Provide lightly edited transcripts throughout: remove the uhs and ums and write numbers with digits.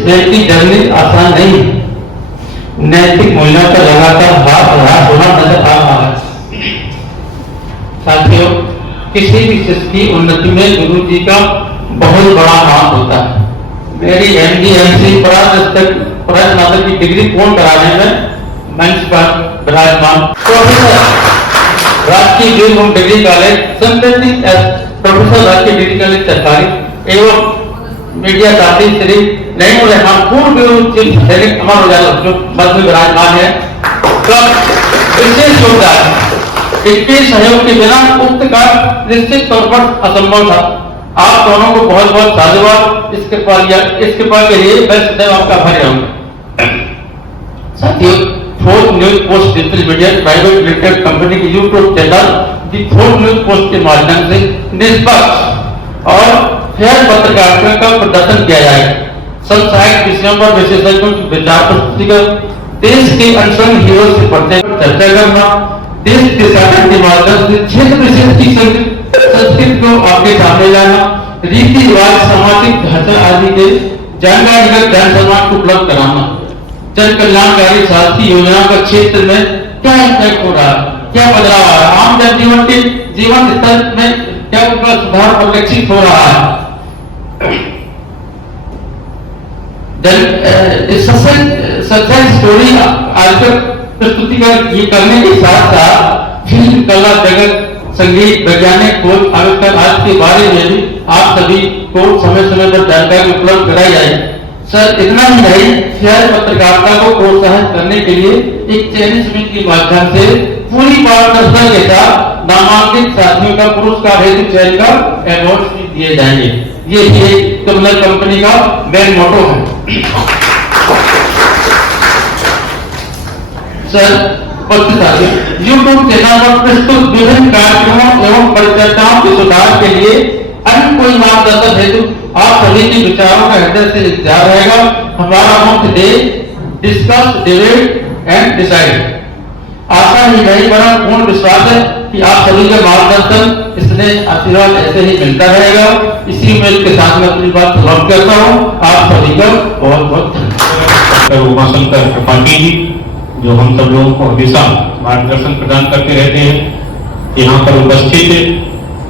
की जर्नी आसान नहीं है। नैतिक मूल्यों का लगातार ह्रास होना नजर आ रहा है। साथियों, किसी भी शिष्य की उन्नति में गुरु जी का बहुत बड़ा हाथ होता है। मेरी MD/MC स्नातक की डिग्री पूर्ण कराने में मंच पर विराजमान प्रोफेसर राजकीय वीरभूमि डिग्री कॉलेज संबंधित प्रोफेसर राजकीय डिग्री कॉलेज सरकारी एवं मीडिया साथी श्री नईमुर रहमान पूर्व चीफ सैनिक अमर उजाला जो मध्य में विराजमान है, विशेष योगदान इनके सहयोग के बिना उक्त कार्य निश्चित तौर पर असंभव था। आप दोनों को बहुत बहुत साधुवाद। इसके कृपा के लिए मैं सदैव आपका आभारी रहूंगा। साथियों, fourth news post digital media private limited company की YouTube channel the fourth news post के माध्यम से निष्पक्ष और फेयर पत्रकारिता का प्रदर्शन किया जाएगा। संसारिक विषयों पर विशेषज्ञों की विचार प्रस्तुति कर देश के अनसंग हीरो से चर्चा करना, देश के शासन के माध्यम से क्षेत्र विशेष की संस्कृति को आपके सामने लाना, रीति रिवाज, सामाजिक ढांचा आदि के जानकारीगत ज्ञान सम्मान को उपलब्ध कराना, जन कल्याणकारी शासकीय योजनाओं का क्षेत्र में क्या इम्पैक्ट हो रहा है, क्या बदलाव आ रहा है, आम जनजीवन के जीवन स्तर में क्या उनका सुधार परिलक्षित हो रहा है। सक्सेस स्टोरी आजकल प्रस्तुति करने के साथ साथ फिल्म, कला जगत, संगीत, वैज्ञानिक खोज, आविष्कार आज के बारे में भी आप सभी को समय समय पर जानकारी उपलब्ध कराई जाएगी। सर, इतना ही नहीं, फेयर पत्रकारिता को प्रोत्साहित करने के लिए एक चयनित समिति के माध्यम से पूरी पारदर्शिता के साथ नामांकित साथियों का पुरस्कार हेतु चयन का अवार्ड भी दिए जाएंगे। ये भी कमलर कंपनी का मेन मोटो है। सर, यूट्यूब चैनल पर प्रस्तुत विभिन्न कार्यक्रमों एवं परिचर्चाओं के सुधार के लिए अन्य कोई मार्गदर्शन हेतु आप सभी के विचारों का हृदय से इंतजार रहेगा। हमारा मुख्य ध्येय डिस्कस, डिबेट एंड डिसाइड। आशा ही नहीं बना पूर्ण विश्वास है कि आप सभी का मार्गदर्शन, इसने आशीर्वाद ऐसे ही मिलता रहेगा। इसी उम्मीद के साथ मैं अपनी बात समाप्त करता हूँ। आप सभी का बहुत बहुत धन्यवाद। उमाशंकर त्रिपाठी जी, जो हम सब लोगों को हमेशा मार्गदर्शन प्रदान करते रहते हैं, यहाँ पर उपस्थित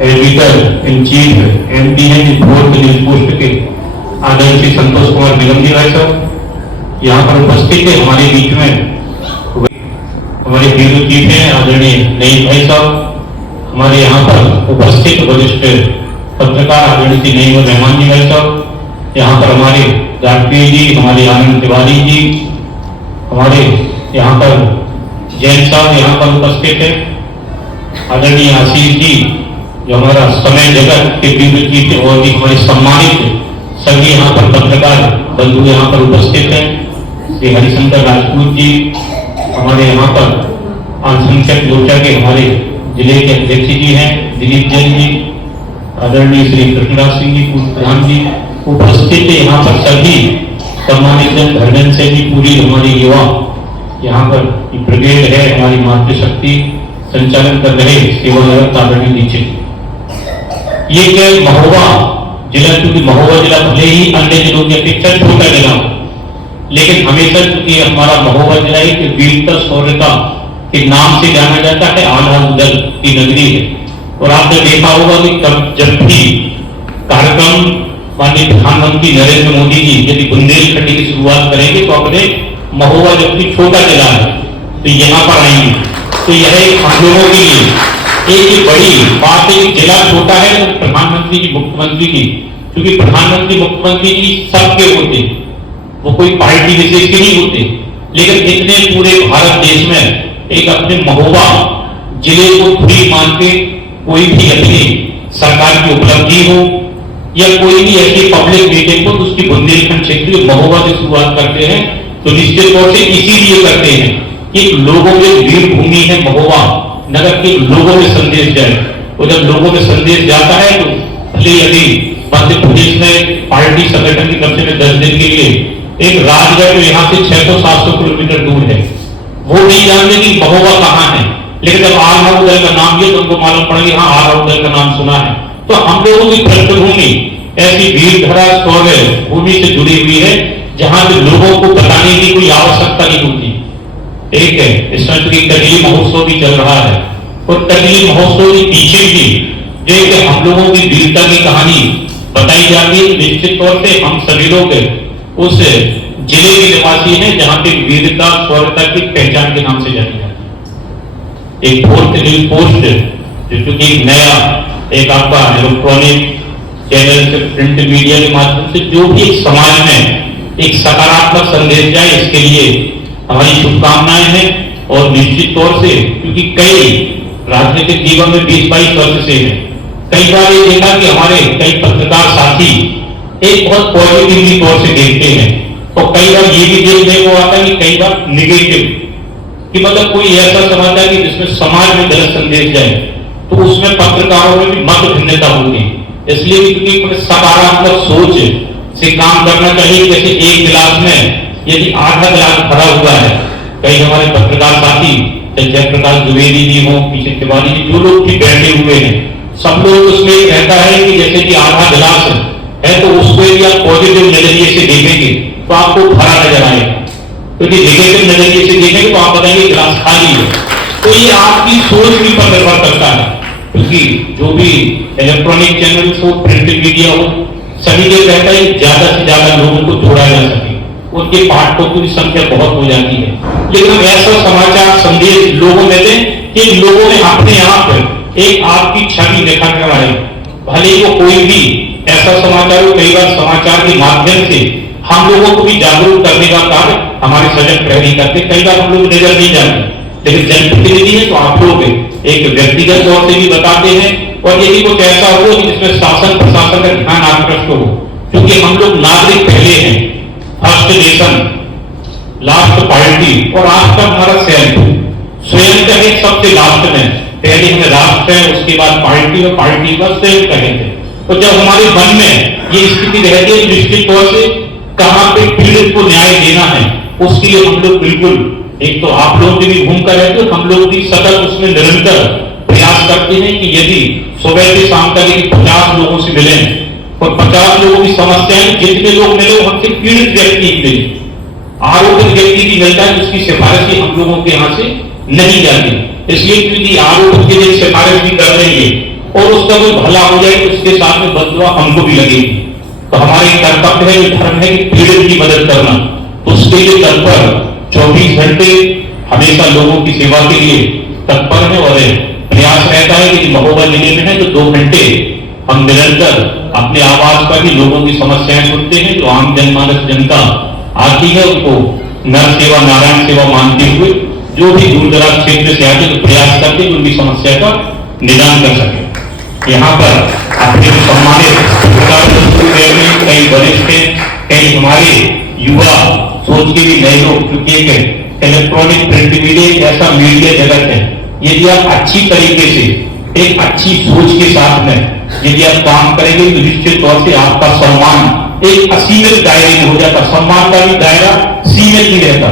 एडिटर इन चीफ MD हैं फोर्थ न्यूज पोस्ट के आदरणीय श्री संतोष कुमार निगम जी भाई साहब, यहाँ पर उपस्थित है। हमारे बीच में हमारे ब्यूरो चीफ हैं आदरणीय नईम भाई साहब, हमारे यहाँ पर उपस्थित वरिष्ठ पत्रकार आदरणीय श्री नईमुर रहमान जी भाई साहब, यहाँ पर हमारे राजकीय जी, हमारे आनंद तिवारी जी, हमारे यहाँ पर जैन साहब यहाँ पर उपस्थित है, आदरणीय आशीष जी जो हमारा समय जगत के ब्यूरो चीफ और भी हमारे सम्मानित सभी यहाँ पर पत्रकार बंधु यहाँ पर उपस्थित हैं, श्री हरिशंकर राजपूत जी, हमारे यहाँ पर अल्पसंख्यक मोर्चा के हमारे जिले के अध्यक्ष जी हैं दिलीप जैन जी, आदरणीय श्री कृष्णराज सिंह जी पूर्व प्रधान जी उपस्थित है। यहाँ पर सभी सम्मानित जन, धर्मेंद्र सिंह जी, पूरी हमारी युवा यहाँ पर ब्रिगेड है, हमारी मातृशक्ति संचालन कर रहे सेवानिवृत्त आदरणीय दीक्षित। ये क्या महोबा जिला, क्योंकि महोबा जिला भले ही अन्य जिलों की अपेक्षा छोटा जिला हो, लेकिन हमेशा क्योंकि हमारा महोबा जिला एक वीरता शौर्यता के नाम से जाना जाता है, आधा दल की नगरी है। और आपने देखा होगा कि जब भी कार्यक्रम माननीय प्रधानमंत्री नरेंद्र मोदी जी यदि बुंदेलखंड की शुरुआत करेंगे तो अपने महोबा जबकि छोटा जिला है तो यहाँ पर आएंगे। तो यह एक हम लोगों के लिए एक बड़ी बात है कि जिला छोटा है तो प्रधानमंत्री जी, मुख्यमंत्री जी, क्योंकि प्रधानमंत्री मुख्यमंत्री जी सबके होते, वो कोई पार्टी विशेष के नहीं होते, लेकिन इतने पूरे भारत देश में एक अपने महोबा जिले को फ्री मान के कोई भी अपनी सरकार की उपलब्धि हो या कोई भी ऐसी पब्लिक मीटिंग हो तो उसकी बुंदेलखंड क्षेत्र महोबा से शुरुआत करते हैं। तो निश्चित तौर से इसीलिए करते हैं कि लोगों में वीर भूमि है महोबा नगर के, लोगों में संदेश जाए। और जब लोगों में संदेश जाता है तो भले यदि मध्य प्रदेश में पार्टी संगठन की तरफ से 10 दिन के लिए एक राजगढ़ जो यहाँ से 600-700 किलोमीटर दूर है, वो नहीं जानते कि महोबा कहाँ है, लेकिन जब आल हाउस दल का नाम लिया तो उनको मालूम पड़ा कि हाँ आल हाउस दल का नाम सुना है। तो हम लोगों की पृष्ठभूमि ऐसी वीर धरा शौर्य भूमि से जुड़ी हुई है जहां पे लोगों को बताने की कोई आवश्यकता नहीं होती। एक है इस समय तो कजली महोत्सव भी चल रहा है, और कजली महोत्सव के पीछे भी जो है हम लोगों की वीरता की कहानी बताई जाती है। निश्चित तौर से हम सभी लोग उस जिले के निवासी हैं जहां पे वीरता शौर्यता की पहचान के नाम से जानी जाती है। एक फोर्थ न्यूज पोस्ट जो कि एक नया एक आपका इलेक्ट्रॉनिक चैनल से प्रिंट मीडिया के माध्यम से जो भी एक समाज में एक सकारात्मक संदेश जाए, इसके लिए हमारी शुभकामनाएं हैं। और निश्चित तौर से क्योंकि कई राजनीतिक जीवन में 20-22 वर्ष से है, कई बार ये देखा कि हमारे कई पत्रकार साथी एक बहुत पॉजिटिवली तौर से देखते हैं, और कई बार ये भी देखने को आता है कि कई बार निगेटिव, कि मतलब कोई ऐसा समाचार कि जिसमें समाज में गलत संदेश जाए, तो उसमें पत्रकारों में भी मत भिन्नता होगी। इसलिए क्योंकि सकारात्मक सोच से काम करना चाहिए। जैसे एक गिलास में यदि आधा गिलास भरा हुआ है, कई हमारे पत्रकार साथी जयप्रकाश द्विवेदी जी हो, पीछे तिवारी जी, जो लोग भी बैठे हुए हैं, सब लोग उसमें रहता है कि जैसे कि आधा गिलास है तो उसको यदि आप पॉजिटिव नजरिए से देखेंगे तो आपको भरा नजर आएगा, क्योंकि नेगेटिव नजरिए से देखेंगे तो आप बताएंगे गिलास खाली है। तो ये आपकी सोच भी पर निर्भर करता है, क्योंकि जो भी इलेक्ट्रॉनिक चैनल्स हो, प्रिंट मीडिया हो, सभी के रहता है ज्यादा से ज्यादा लोगों को जोड़ा जा सके, उनके पाठकों की संख्या बहुत हो जाती है। लेकिन हम ऐसा समाचार संदेश लोगों में दें कि लोगों ने अपने आप एक आपकी छवि देखा करवाए, भले ही वो कोई भी ऐसा समाचार हो। कई बार समाचार के माध्यम से हम लोगों को भी जागरूक करने का कार्य हमारे सजग प्रहरी करते, कई बार हम लोग नजर नहीं जाते, लेकिन जनप्रतिनिधि है तो आप लोग एक व्यक्तिगत तौर से भी बताते हैं। और यदि कुछ ऐसा हो कि जिसमें शासन प्रशासन का ध्यान आकृष्ट हो, क्योंकि हम लोग नागरिक पहले हैं, फर्स्ट नेशन लास्ट पार्टी, और आज तक हमारा स्वयं का एक सबसे लास्ट में, पहले हमें राष्ट्र है, उसके बाद पार्टी, और पार्टी का स्वयं कहे थे। तो जब हमारे मन में ये स्थिति रहती है निश्चित तौर से कहां पे पीड़ित को न्याय देना है, उसके लिए हम लोग बिल्कुल, एक तो आप लोग भी घूमकर रहते हो, हम लोग भी सतत उसमें निरंतर प्रयास करते हैं कि यदि सुबह से शाम तक यदि 50 लोगों से मिले और 50 लोगों की समस्याएं, जितने लोग मिले हमसे पीड़ित व्यक्ति मिले, आरोपित व्यक्ति भी मिलता है, उसकी सिफारिश हम लोगों के यहां से नहीं जाती। इसलिए क्योंकि आरोपित के लिए सिफारिश भी कर रही है और उसका कोई भला हो जाए तो उसके साथ में बददुआ हमको भी लगेगी। तो हमारे कर्तव्य है, धर्म है कि पीड़ित की मदद करना, तो उसके लिए तत्पर 24 घंटे हमेशा लोगों की सेवा के लिए तत्पर है। और प्रयास रहता है कि महोबा जिले में है तो 2 घंटे हम निरंतर अपने आवाज पर ही लोगों की समस्याएं सुनते हैं। जो आम जनमानस जनता आती है उनको नर सेवा नारायण सेवा मानते हुए जो भी दूर दराज क्षेत्र से आते तो प्रयास करते हैं उनकी समस्या का निदान कर सके। यहाँ पर अपने सम्मानित कई वरिष्ठ हैं, कई हमारे युवा सोच के भी नए लोग, क्योंकि एक इलेक्ट्रॉनिक प्रिंट मीडिया एक ऐसा मीडिया जगत है, यदि आप अच्छी तरीके से एक अच्छी सोच के साथ में यदि आप काम करेंगे तो निश्चित तौर से आपका सम्मान एक असीमित दायरे में हो जाता। सम्मान का भी दायरा सीमित नहीं रहता,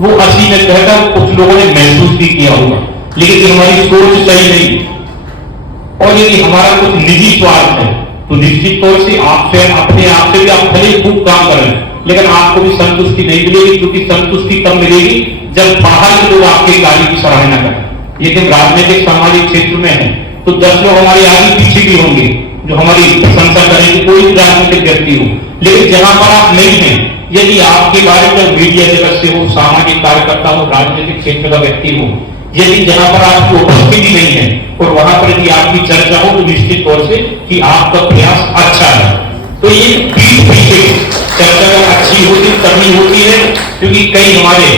वो असीमित रहता। कुछ लोगों ने महसूस भी किया होगा, लेकिन हमारी सोच सही नहीं और यदि हमारा कुछ निजी स्वार्थ है तो निश्चित तौर से आपसे अपने आप से भी आप भले खूब काम करें, लेकिन आपको भी संतुष्टि नहीं मिलेगी, क्योंकि संतुष्टि तब मिलेगी जब बाहर के लोग आपके कार्य की सराहना करें। लेकिन राजनीतिक सामाजिक क्षेत्र में है तो 10 लोग हमारे आगे पीछे भी होंगे जो हमारी प्रशंसा करेंगे, कोई भी राजनीतिक व्यक्ति हो। लेकिन जहां पर आप नहीं हैं, यदि आपके बारे में मीडिया जगत से हो, सामाजिक कार्यकर्ता हो, राजनीतिक क्षेत्र का व्यक्ति हो, यदि जहां पर आपकी उपस्थिति नहीं है और वहां पर यदि आपकी चर्चा हो तो निश्चित तौर से कि आपका प्रयास अच्छा है। तो ये बीच पीछे चर्चा अच्छी होती तभी होती है, क्योंकि कई हमारे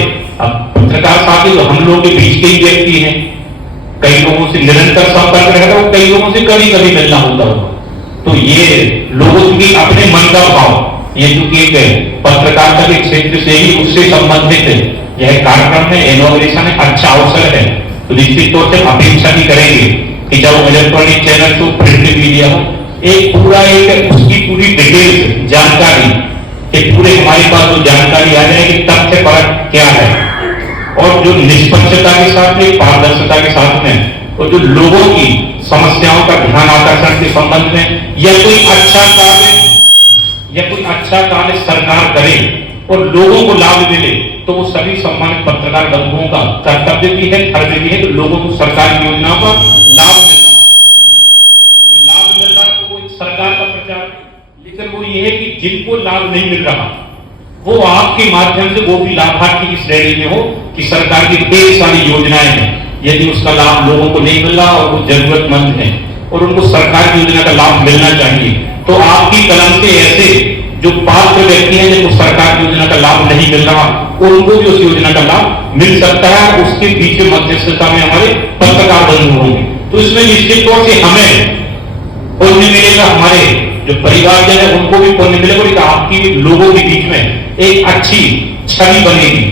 पत्रकार साथी तो हम लोगों के बीच के ही व्यक्ति हैं, कई लोगों से निरंतर संपर्क रहता हो, कई लोगों से कभी कभी मिलना होता हो। तो ये लोगों की अपने मन का भाव, ये चूंकि एक पत्रकारिता के क्षेत्र से ही उससे संबंधित यह कार्यक्रम है, इनॉग्रेशन है, अच्छा अवसर है। तो निश्चित तौर से अपेक्षा भी करेंगे कि जब इलेक्ट्रॉनिक चैनल हो, प्रिंट मीडिया हो, एक पूरा एक उसकी पूरी डिटेल जानकारी कि पूरे हमारे पास जो जानकारी आ जाए कि तथ्य परक क्या है और जो निष्पक्षता के साथ में, पारदर्शिता के साथ में, और जो लोगों की समस्याओं का ध्यान आकर्षण के संबंध में या कोई अच्छा कार्य सरकार करे और लोगों को लाभ मिले, तो वो सभी सम्मानित पत्रकार बंधुओं का कर्तव्य भी है, फर्ज भी है कि लोगों को सरकारी योजनाओं का लाभ मिल रहा है। तो लाभ मिल रहा है तो वो सरकार का प्रचार, लेकिन वो ये है कि जिनको लाभ नहीं मिल रहा वो आपके माध्यम से वो भी लाभार्थी की श्रेणी में हो कि सरकार की ढेर सारी योजनाएं हैं, यदि उसका लाभ लोगों को नहीं मिल रहा और वो जरूरतमंद है और उनको सरकार की योजना का लाभ मिलना चाहिए, तो आपकी कलम से ऐसे जो पात्र व्यक्ति हैं जिनको सरकार की योजना का लाभ नहीं मिल रहा उनको भी उस योजना का लाभ मिल सकता है। उसके पीछे मध्यस्थता में हमारे पत्रकार बंधु होंगे, तो इसमें निश्चित तौर से हमें पुण्य मिलेगा, हमारे जो परिवारजन है उनको भी पुण्य मिलेगा और आपकी लोगों के बीच में एक अच्छी छवि बनेगी।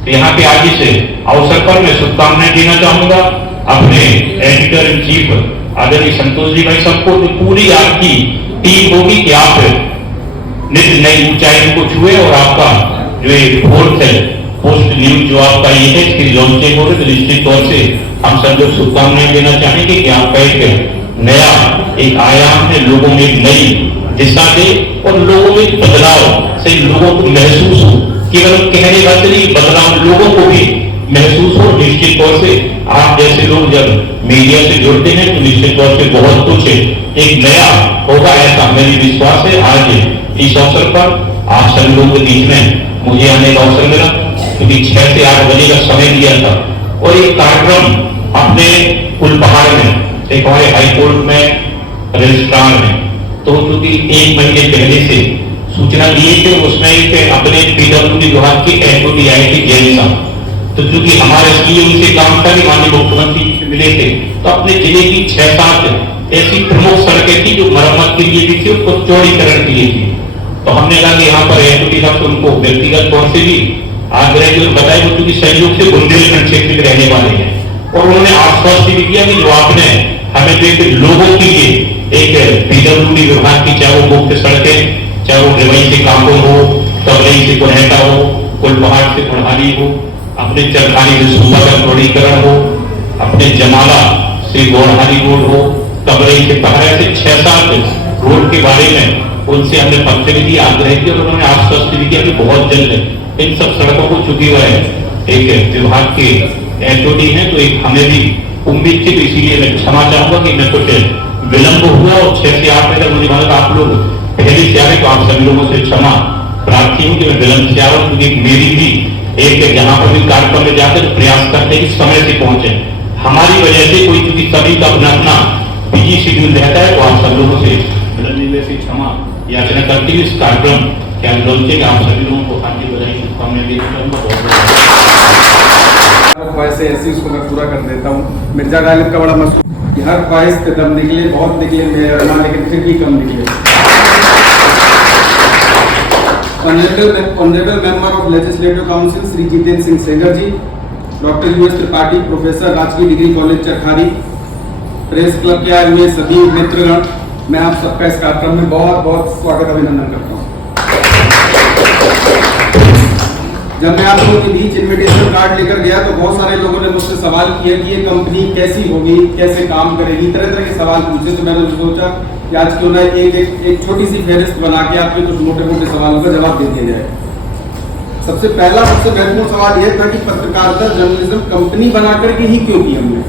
तो यहाँ पे आज इस अवसर पर मैं शुभकामनाएं देना चाहूंगा अपने एडिटर इन चीफ आदरणीय संतोष जी भाई सबको, जो पूरी आपकी टीम होगी कि आप नित्य नई ऊंचाई को छुए और आपका जो ये फोर्थ है पोस्ट न्यूज जो आपका ये है इसकी लॉन्चिंग हो रही, तो निश्चित तौर से हम सब लोग शुभकामनाएं देना चाहेंगे कि आपका एक नया एक आयाम है, लोगों में एक नई दिशा दे और लोगों में बदलाव से लोगों को महसूस हो, केवल कहने बात नहीं, बदलाव लोगों को भी महसूस हो। निश्चित तौर से आप जैसे लोग जब मीडिया से जुड़ते हैं तो निश्चित तौर से बहुत कुछ एक नया होगा, ऐसा मेरी विश्वास है। आज इस अवसर पर आप सभी लोगों के बीच में मुझे आने का अवसर मिला, क्योंकि 6 से 8 बजे का समय दिया था और एक कार्यक्रम अपने कुलपहाड़ में एक हमारे हाईकोर्ट में रजिस्ट्रार है, तो चूंकि 1 महीने पहले से सूचना लिए थे, उसमें एक अपने पीडब्ल्यूडी विभाग की एचओडी आई थी जैन साहब, तो चूंकि हमारे इसलिए उनसे काम था कि माननीय मुख्यमंत्री जी से मिले थे, तो अपने जिले की 6-7 ऐसी प्रमुख सड़कें थी जो मरम्मत के लिए भी थी, उसको चौड़ीकरण के लिए थी। तो हमने कहा कि यहाँ पर एचओडी साहब उनको व्यक्तिगत तौर से भी आग्रह जो बताया, वो चूंकि सहयोग से बुंदेलखंड क्षेत्र के रहने वाले हैं और उन्होंने आश्वस्त भी किया कि जो आपने हमें देख लोगों के लिए एक पीडब्ल्यूडी विभाग की, चाहे वो मुख्य सड़कें, चाहे वो रेवई से कांगो हो, कबरई से कुल्हेटा हो, कुलपहाड़ से कुल्हाड़ी हो, अपने चरखानी से सूबा का चौड़ीकरण हो, अपने जमाला से गोरहारी रोड हो, कबरई से पहरा से 6-7 रोड के बारे में उनसे हमने पत्र भी दिया, आग्रह किया और उन्होंने आश्वस्त भी किया कि बहुत जल्द इन सब सड़कों को चुकी हुआ है एक विभाग के एचओडी है, तो एक हमें भी उम्मीद थी, तो इसीलिए मैं क्षमा चाहूंगा कि मैं कुछ विलंब हुआ और 6 से 8 बजे मुझे मालूम आप लोग पहले से आ रहे, तो आप सभी लोगों से क्षमा प्रार्थी हूँ कि मैं विलंब से आ रहा हूँ, क्योंकि मेरी भी एक जहां पर भी कार्यक्रम में जाते तो प्रयास करते हैं कि समय से पहुंचे। हमारी वजह से कोई चूंकि सभी का अपना अपना बिजी शेड्यूल रहता है, तो आप सब लोगों से विलंब से क्षमा याचना करती हूँ। इस कार्यक्रम के लॉन्चिंग आप सभी लोगों को हार्दिक बधाई शुभकामनाएं देना चाहूंगा। ख्वाहिश ऐसी उसको मैं पूरा कर देता हूँ। मिर्जा गालिब का बड़ा मशहूर कि हर ख्वाहिश के दम निकले, बहुत निकले मेरे अरमान, लेकिन फिर भी कम निकले। Honourable member of legislative council Shri Jitendra Singh Sengar ji, doctor U S Tripathi, professor, राजकीय degree college Charkhari, press club के आए हुए सभी मित्रगण, मैं आप सबका इस कार्यक्रम में बहुत बहुत स्वागत अभिनंदन करता हूँ। जब मैं आप लोगों के बीच इनविटेशन कार्ड लेकर गया तो बहुत सारे लोगों ने मुझसे सवाल किया कि ये कंपनी कैसी होगी, कैसे काम करेगी, तरह तरह के सवाल पूछे। तो मैंने सोचा कि आज क्यों ना एक छोटी सी फहरिस्त बना के आपके कुछ मोटे मोटे सवालों का जवाब दे दिया जाए। सबसे पहला सबसे महत्वपूर्ण सवाल यह था कि पत्रकारिता जर्नलिज्म कंपनी बनाकर के ही क्यों की हमने।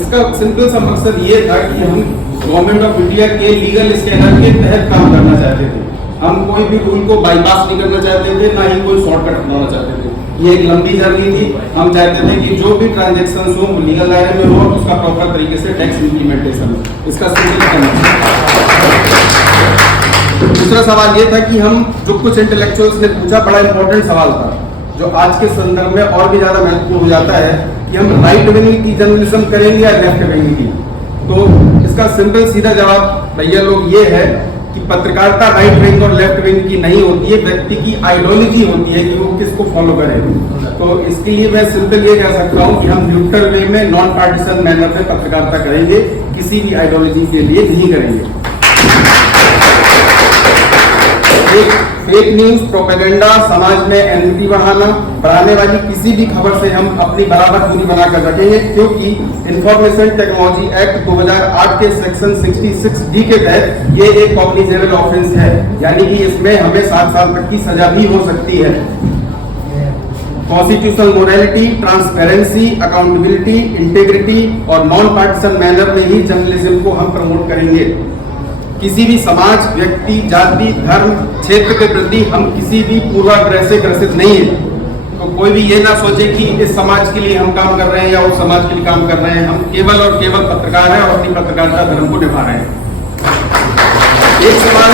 इसका सिंपल सा मकसद ये था कि हम गवर्नमेंट ऑफ इंडिया के लीगल स्टैंडर्ड के तहत काम करना चाहते थे। हम कोई भी रूल को बाईपास नहीं करना चाहते थे, ना ही कोई शॉर्टकट अपनाना चाहते थे। ये एक लंबी जर्नी थी। हम चाहते थे कि जो भी ट्रांजैक्शन हो लीगल दायरे में हो, उसका प्रॉपर तरीके से टैक्स इम्प्लीमेंटेशन हो, इसका दूसरा सवाल ये था कि हम जो कुछ इंटेलेक्चुअल्स ने पूछा, बड़ा इंपॉर्टेंट सवाल था जो आज के संदर्भ में और भी ज्यादा महत्वपूर्ण हो जाता है कि हम राइट विंग की जर्नलिज्म करेंगे या लेफ्ट विंग की। तो इसका सिंपल सीधा जवाब भैया लोग ये है कि पत्रकारिता राइट विंग और लेफ्ट विंग की नहीं होती है, व्यक्ति की आइडियोलॉजी होती है कि वो किसको फॉलो करे। तो इसके लिए मैं सिंपल ये कह सकता हूँ कि हम न्यूट्रल वे में नॉन पार्टिसन मैनर में पत्रकारिता करेंगे, किसी भी आइडियोलॉजी के लिए नहीं करेंगे। फेक न्यूज, प्रोपेगेंडा, समाज में एनविटी बढ़ाने वाली किसी भी खबर से हम अपनी बराबर दूरी बनाकर रखेंगे, क्योंकि इंफॉर्मेशन टेक्नोलॉजी एक्ट 2008 के सेक्शन 66D के तहत ये एक कॉग्निजेबल ऑफेंस है, यानी कि इसमें हमें 7 साल तक की सजा भी हो सकती है। Constitutional morality, transparency, accountability, integrity और नॉन पार्टिसन मैनर में ही जर्नलिज्म को हम प्रमोट करेंगे। किसी भी समाज, व्यक्ति, जाति, धर्म, क्षेत्र के प्रति हम किसी भी पूर्वाग्रह से ग्रसित नहीं है। तो कोई भी ये ना सोचे कि इस समाज के लिए हम काम कर रहे हैं या उस समाज के लिए काम कर रहे हैं। हम केवल और केवल पत्रकार हैं और अपनी पत्रकारिता धर्म को निभा रहे हैं। एक सवाल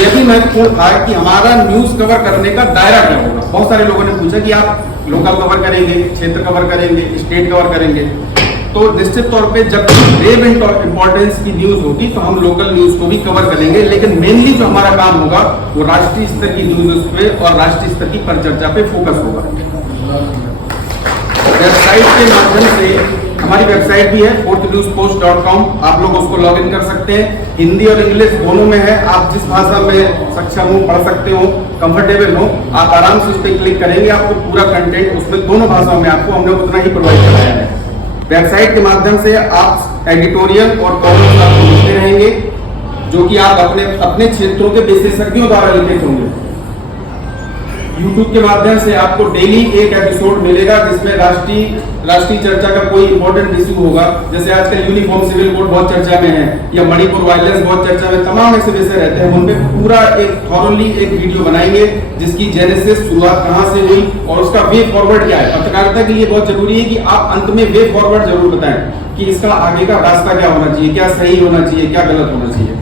यह भी महत्वपूर्ण था कि हमारा न्यूज कवर करने का दायरा क्या होगा। बहुत सारे लोगों ने पूछा कि आप लोकल कवर करेंगे, क्षेत्र कवर करेंगे, स्टेट कवर करेंगे। तो निश्चित तौर पे जब वेव इंपॉर्टेंस की न्यूज होगी तो हम लोकल न्यूज को भी कवर करेंगे, लेकिन मेनली जो हमारा काम होगा वो राष्ट्रीय स्तर की न्यूज पे और राष्ट्रीय स्तर की परिचर्चा पे फोकस होगा। वेबसाइट के माध्यम से हमारी वेबसाइट भी है fourthnewspost.com, आप लोग उसको लॉग इन कर सकते हैं। हिंदी और इंग्लिश दोनों में है, आप जिस भाषा में सक्षम हो, पढ़ सकते हो, कंफर्टेबल हो, आप आराम से उस पर क्लिक करेंगे, आपको पूरा कंटेंट उसमें दोनों भाषाओं में आपको हमने उतना ही प्रोवाइड कराया है। वेबसाइट के माध्यम से आप एडिटोरियल और कॉलम्स आपको लिखते रहेंगे, जो कि आप अपने क्षेत्रों के विशेषज्ञों द्वारा लिखित होंगे। YouTube के माध्यम से आपको डेली एक एपिसोड मिलेगा जिसमें राष्ट्रीय चर्चा का कोई इंपॉर्टेंट इशू होगा। जैसे आजकल यूनिफॉर्म सिविल कोड बहुत चर्चा में है, या मणिपुर वायलेंस बहुत चर्चा में, तमाम ऐसे विषय रहते हैं। उन पे पूरा एक थॉरली एक वीडियो बनाएंगे जिसकी जेनेसिस, शुरुआत कहाँ से हुई और उसका वे फॉरवर्ड क्या है। पत्रकारिता के लिए बहुत जरूरी है कि आप अंत में वे फॉरवर्ड जरूर बताएं कि इसका आगे का रास्ता क्या होना चाहिए, क्या सही होना चाहिए, क्या गलत होना चाहिए।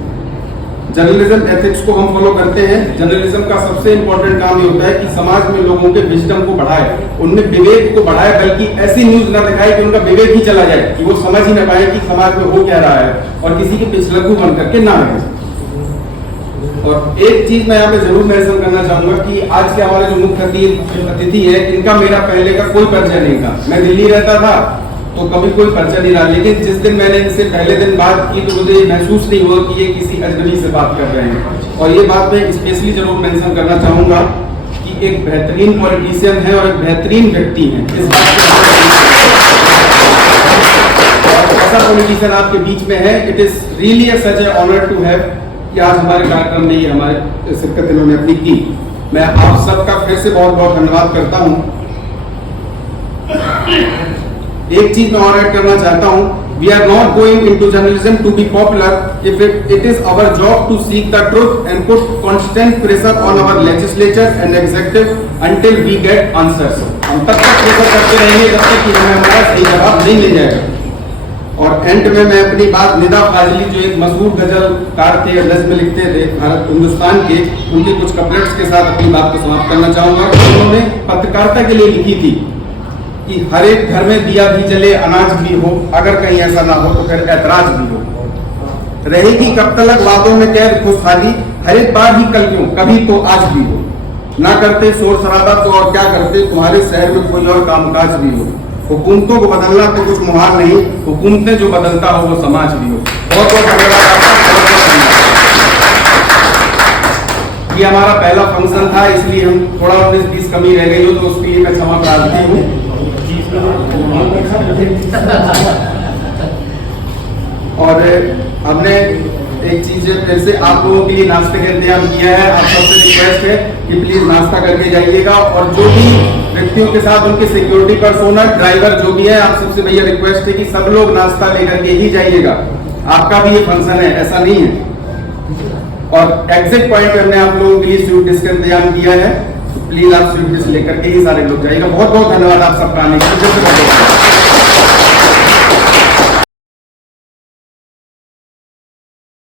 जर्नलिज्म एथिक्स को हम फॉलो करते हैं। जर्नलिज्म का सबसे इंपॉर्टेंट काम ये होता है कि समाज में लोगों के विजडम को बढ़ाए, उनमें विवेक को बढ़ाए, बल्कि ऐसी न्यूज ना दिखाए कि उनका विवेक ही चला जाए, कि वो समझ ही ना पाए कि समाज में हो क्या रहा है और किसी के पिछलग्गू बन करके ना रहे। और एक चीज मैं यहाँ पे जरूर मेंशन करना चाहूंगा कि आज के हमारे जो मुख्य अतिथि है, इनका मेरा पहले का कोई परिचय नहीं था। मैं दिल्ली रहता था तो कभी कोई परिचय नहीं रहा, लेकिन जिस दिन मैंने इनसे पहले दिन बात की तो मुझे महसूस नहीं हुआ कि ये किसी अजनबी से बात कर रहे हैं। और ये बात मैं स्पेशली जरूर मेंशन करना चाहूंगा कि एक बेहतरीन पॉलिटिशियन है और एक बेहतरीन व्यक्ति है। इस बात ऐसा पॉलिटिशियन आपके बीच में है, it is really such a honour to have कि आज हमारे कार्यक्रम में हमारे शिरकत इन्होंने अपनी की। मैं आप सबका फिर से बहुत बहुत धन्यवाद करता हूँ। एक चीज मैं और ऐड करना चाहता हूँ, we are not going into journalism to be popular, if it is our job to seek the truth and put constant pressure on our legislature and executive until we get answers. हम तब तक pressure करते रहेंगे जब तक कि हमें हमारा सही जवाब नहीं मिल जाएगा। और एंड में मैं अपनी बात निदा फाजली, जो एक मशहूर गजलकार थे, नज्म लिखते थे भारत हिंदुस्तान के, उनके कुछ कपलेट्स के साथ अपनी बात को समाप्त करना चाहूंगा। उन्होंने पत्रकारिता के लिए लिखी थी कि हर एक घर में दिया भी जले, अनाज भी हो, अगर कहीं ऐसा ना हो तो फिर ऐतराज भी हो। रहेगी कब तलक वादों में कैद खुशहाली, हर एक बार ही कल क्यों, कभी तो आज भी हो। ना करते शोर शराबा तो और क्या करते, तुम्हारे शहर में कोई और कामकाज भी हो। हुकूमतों को बदलना तो कुछ मुहाल नहीं, हुकूमतें जो बदलता हो वो समाज भी हो। बहुत बहुत धन्यवाद आपका। ये हमारा पहला फंक्शन था, इसलिए हम थोड़ा 19-20 कमी रह गई हो तो उसके लिए मैं क्षमा प्रार्थी हूँ। और हमने एक चीज फिर से आप लोगों के लिए नाश्ते का इंतजाम किया है। आप सबसे रिक्वेस्ट है कि प्लीज नाश्ता करके जाइएगा, और जो भी व्यक्तियों के साथ उनके सिक्योरिटी पर्सोनल, ड्राइवर जो भी है, आप सबसे भैया रिक्वेस्ट है कि सब लोग नाश्ता लेकर के ही जाइएगा। आपका भी ये फंक्शन है, ऐसा नहीं है। और एग्जिट पॉइंट पे हमने आप लोगों के लिए स्वीट डिश का इंतजाम किया है, तो प्लीज आप स्वीट डिश लेकर के ही सारे लोग जाइएगा। बहुत बहुत धन्यवाद आप सबका आने के लिए।